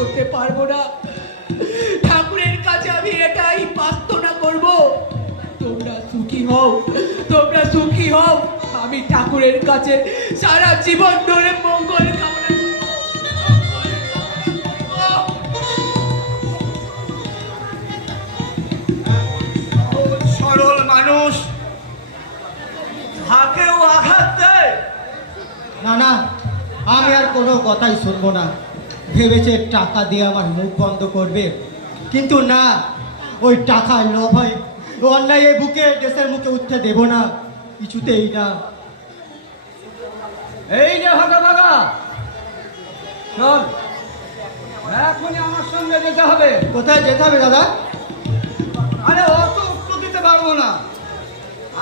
করতে পারবো না। ঠাকুরের কাছে আমি এটাই প্রার্থনা করব, তোমরা সুখী হও, তোমরা সুখী হও। আমি ঠাকুরের কাছে সারা জীবন ধরে মঙ্গল কামনা করব। সরল মানুষ হাকেও আঘাত দেয়। না না, আমি আর কোনো কথাই শুনবো না। ভেবেছে টাকা দিয়ে আমার মুখ বন্ধ করবে, কিন্তু না, ওই টাকার লোভায় অন্যায় এই বুকে দেশের মুখে উঠতে দেব না, কিছুতেই না। এই যে ভাগা চল, এখনই আমার সঙ্গে যেতে হবে। কোথায় যেতে হবে দাদা? আরে অত উত্তর দিতে পারবো না।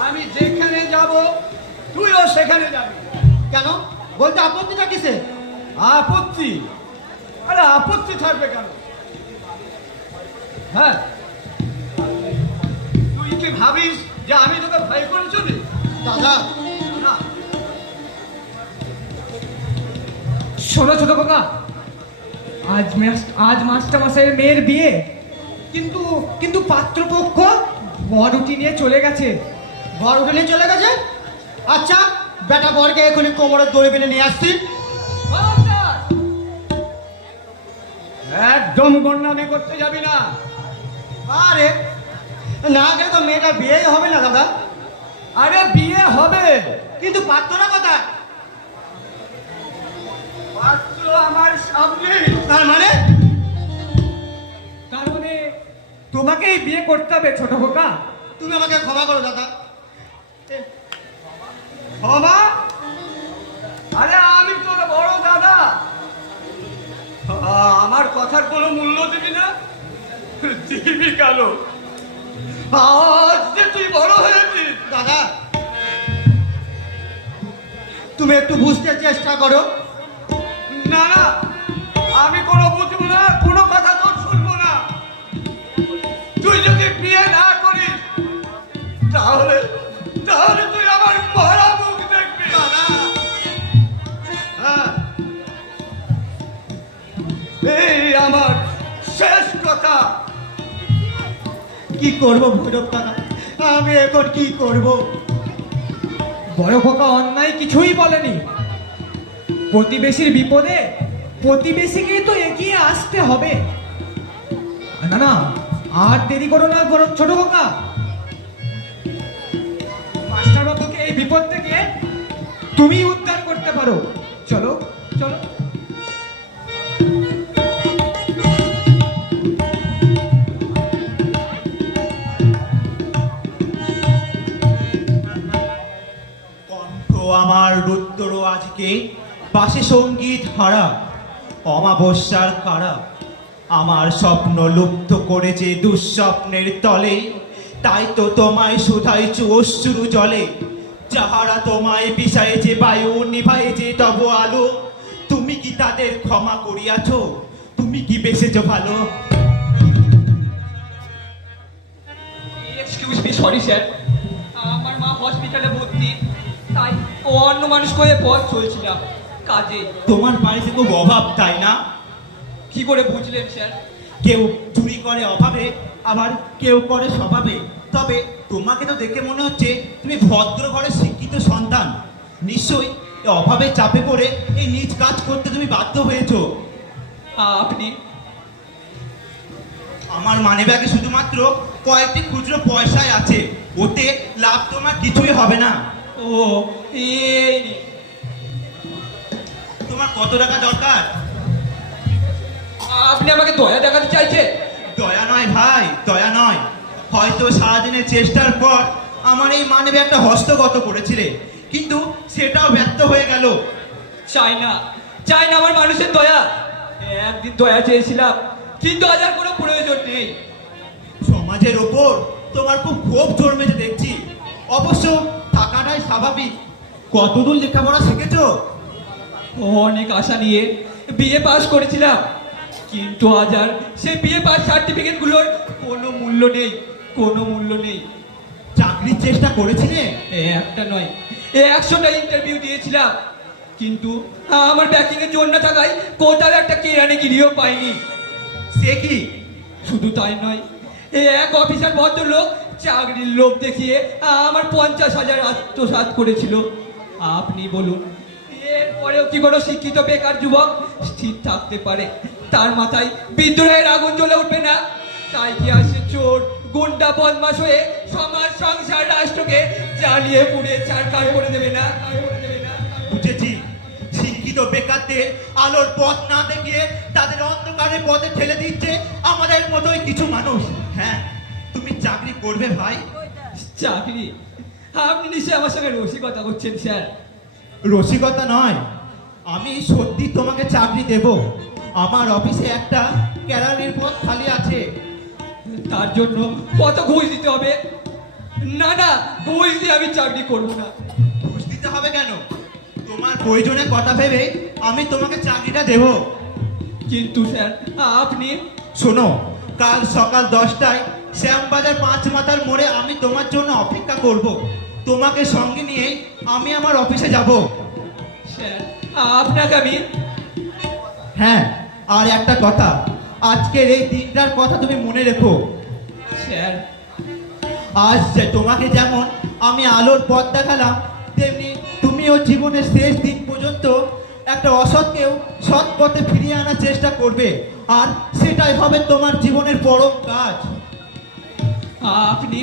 আমি যেখানে যাব তুইও সেখানে যাবি। কেন বলতে আপত্তিটা কিসে? আপত্তি? আরে আপত্তি থাকবে কেন? হ্যাঁ, তুই কি ভাবিস যে আমি তোকে ভয় করে চলি? দাদা না, শোনো ছোট কাকা, আজ মাস্টার মশাইয়ের মেয়ের বিয়ে, কিন্তু কিন্তু পাত্রপক্ষ বর উঠি নিয়ে চলে গেছে। ঘর উঠে নিয়ে চলে গেছে? আচ্ছা, বেটা বরকে এখনই কোমরের দড়ি বেঁধে নিয়ে আসছি। একদম গন্ডামি করতে যাবি না। আরে না গেলে তো মেয়েটার বিয়ে হবে না দাদা। আরে বিয়ে হবে, কিন্তু পাত্রটা কোথায়? পাত্র আমার সামনে। তার মানে তার মানে তোমাকেই বিয়ে করতে হবে ছোট খোকা। তুমি আমাকে ক্ষমা করো দাদা। বাবা, আরে আমি তোর বড় দাদা, আমার কথার কোনো মূল্য দিবি না? দিবি কেন? আজ যে তুই বড় হয়েছিস। দাদা তুমি একটু বুঝতে চেষ্টা করো। না না, আমি কোনো বুঝবো না, কোনো কথা তোর শুনবো না। তুই যদি বিয়ে না করিস তাহলে তাহলে তুই আমার মরা মুখ দেখবি। দাদা হ্যাঁ, এই আমার শেষ কথা। কি করব ভৈরব দাদা, আমি এখন কি করব? বড় খোকা অন্যায় কিছুই বলেনি। প্রতিবেশীর বিপদে প্রতিবেশীকে তো এগিয়ে আসতে হবে। না না, আর দেরি করো না ছোট খোকা। মাস্টার বাবুকে এই বিপদ থেকে তুমি উদ্ধার করতে পারো। চলো চলো। কণ্ঠ আমার রুদ্র আজকে পাশে সঙ্গীত হারা, অমাবস্যার কারা আমার স্বপ্ন লুপ্ত করেছে দুঃস্বপ্নের তলে। তাই তো তোমায় শুধাইছু অশ্রু জলে, যাহারা তোমায় বিষায়েছে বায়ু নিভাইছে তব আলো। তুমি কি তাদের ক্ষমা করিয়াছ? তুমি কি বেসেছ ভালো? এক্সকিউজ মি, সরি স্যার, আমার মা হসপিটালে ভর্তি, তাই ও অন্য মানুষ করে পথ চলছিলাম কাজে। তোমার বাড়িতে খুব অভাব, তাই না? কি করে বুঝলেন স্যার? কেউ চুরি করে অভাবে, আবার কেউ করে স্বভাবে। তবে তোমাকে তো দেখে মনে হচ্ছে তুমি ভদ্র ঘরের শিক্ষিত সন্তান। নিশ্চয়ই এই অভাবে চাপে পড়ে এই নিজ কাজ করতে তুমি বাধ্য হয়েছো। আপনি? আমার মানিব্যাগে শুধুমাত্র কয়েকটি খুচরো পয়সায় আছে, ওতে লাভ তোমার কিছুই হবে না। ও এই নিন। তোমার কত টাকা দরকার? আপনি আমাকে দয়া দেখাতে চাইছে? দয়া নয় ভাই, দয়া নয়। হয়তো সারাদিনের চেষ্টার পর আমার এই মানিব্যাগটা হস্তগত করেছিলে, কিন্তু সেটাও ব্যর্থ হয়ে গেল। চাই না, চাই না আমার মানুষের দয়া। একদিন দয়া চেয়েছিলাম, কিন্তু আজ আর কোনো প্রয়োজন নেই। সমাজের ওপর তোমার খুব ক্ষোভ জন্মেছে দেখছি। অবশ্য থাকাটাই স্বাভাবিক। কতদূর লেখাপড়া শিখেছো? অনেক আশা নিয়ে বিএ পাস করেছিলাম, কিন্তু আজ আর সেই বিএ পাস সার্টিফিকেটগুলোর কোনো মূল্য নেই, কোনো মূল্য নেই। চাকরির চেষ্টা করেছিলে? একটা নয়, 100টা ইন্টারভিউ দিয়েছিলাম, কিন্তু আমার ব্যাকিং এর জন্য থাকায় কোথাও একটা কেরানি গিরিও পাইনি। সে কি? শুধু তাই নয়, এই এক অফিসার ভদ্রলোক চাকরির লোভ দেখিয়ে আমার 50,000 আত্মসাৎ করেছিল। আপনি বলুন, এরপরেও কি কোনো শিক্ষিত বেকার যুবক স্থির থাকতে পারে? তার মাথায় বিদ্রোহের আগুন জ্বলে উঠবে না? তাই কি আসে চোর গুন্ডা বদমাশ হয়ে সমাজ সংসার রাষ্ট্রকে জ্বালিয়ে পুড়িয়ে ছারখার করে দেবে না? বুঝেছি, শিক্ষিত বেকারদের আলোর পথ না দেখিয়ে তাদের অন্ধকারের পথে ঠেলে দিচ্ছে আমাদের মতোই কিছু মানুষ। হ্যাঁ, তুমি চাকরি করবে ভাই? চাকরি? আপনি নিশ্চয়ই আমার সঙ্গে রসিকতা করছেন স্যার। রসিকতা নয়, আমি সত্যি তোমাকে চাকরি দেব। আমার অফিসে একটা কেরানির পদ খালি আছে। তার জন্য কত ঘুষ দিতে হবে? না না, ঘুষ দিয়ে আমি চাকরি করবো না। ঘুষ দিতে হবে কেন? তোমার প্রয়োজনের কথা ভেবে আমি তোমাকে চাকরিটা দেব। কিন্তু স্যার আপনি... শোনো, কাল সকাল 10টায় শ্যামবাজার 5 মাথার মোড়ে আমি তোমার জন্য অপেক্ষা করব। তোমাকে সঙ্গে নিয়ে আমি আমার অফিসে যাব। স্যার আপনাকে আমি... হ্যাঁ, আর একটা কথা, আজকের এই দিনটার কথা তুমি মনে রেখো। স্যার আজ যে তোমাকে যেমন আমি আলোর পথ দেখালাম, তেমনি তুমিও জীবনের শেষ দিন পর্যন্ত একটা অসৎকেও সৎ পথে ফিরিয়ে আনার চেষ্টা করবে, আর সেটাই হবে তোমার জীবনের পরম কাজ। আপনি...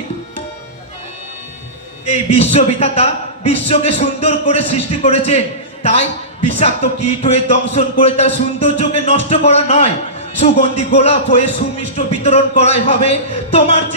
এই বিশ্ববিধাতা বিশ্বকে সুন্দর করে সৃষ্টি করেছেন, তাই বিষাক্ত কীট হয়ে দংশন করে তার সৌন্দর্যকে নষ্ট করা নয়, সুগন্ধি গোলাপ হয়ে সুমিষ্ট বিতরণ করাই হবে তোমার জীবন।